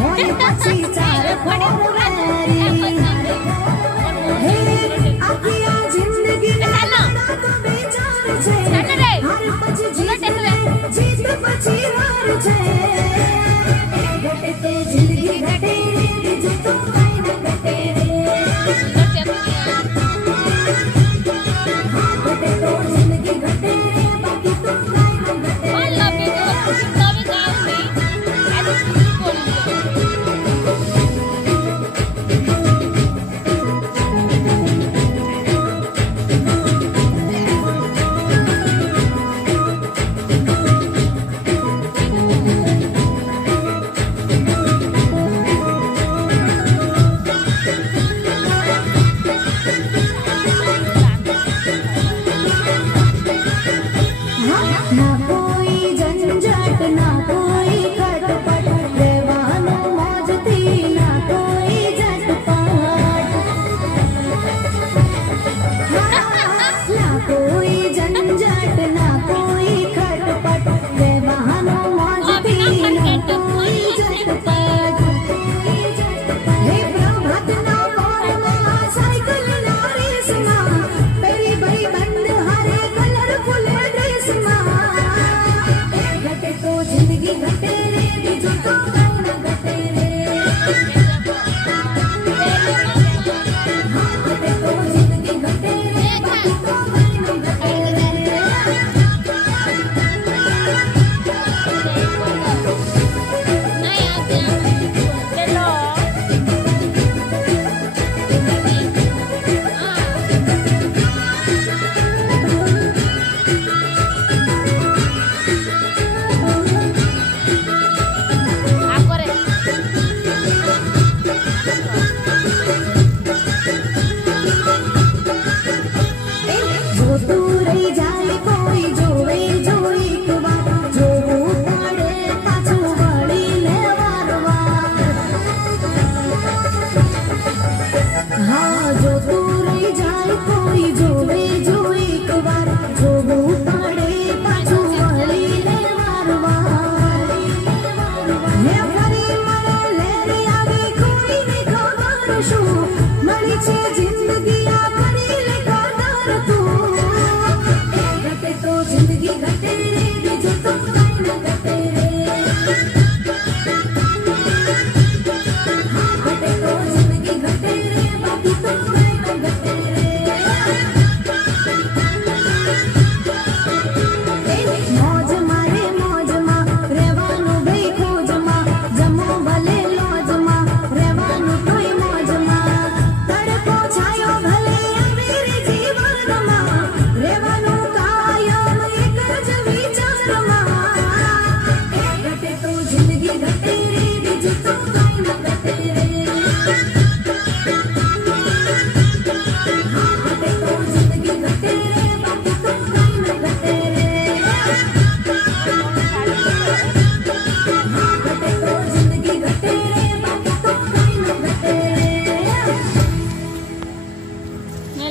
હોય પછી ચાર ફોરવેરી હે આખી આ જિંદગી ના તો બેચાર છે હાર પછી જીત પછી હાર છે ઘટે તો જિંદગી ઘટે બીજું તો કઈ ન ઘટે ઘટે તો જિંદગી ઘટે બાકી તો કઈ ન ઘટે ના કોઈ ઝંઝટ ના કોઈ ખટપટ રહેવાનું મોજથી ના કોઈ ઝટપટ ના કોઈ ઝંઝટ ના કોઈ ખટપટ રહેવાનું મોજથી ના કોઈ ઝટપટ હે પ્રભાતના પોરમાં સાયકલના રેસમાં પેરી ભાઈ બંધ હારે કલરફુલ ઘટે તો જિંદગી ઘટે રે બીજું તો કઈ ન ઘટે રે ઘટે તો જિંદગી ઘટે રે બાકી તો કઈ ન ઘટે રે જોતું રહી જાય કોઈ જોવે જોઈ એક વાર જોવું પડે પાછું વળીને વારવાર હા જોતું રહી જાય કોઈ જોવે જોઈ એક વાર જોવું પડે પાછું વળીને વારવાર હે ફરી મળે લેરી આવે કોઈને ખબર શું મળી છે જિંદગી આ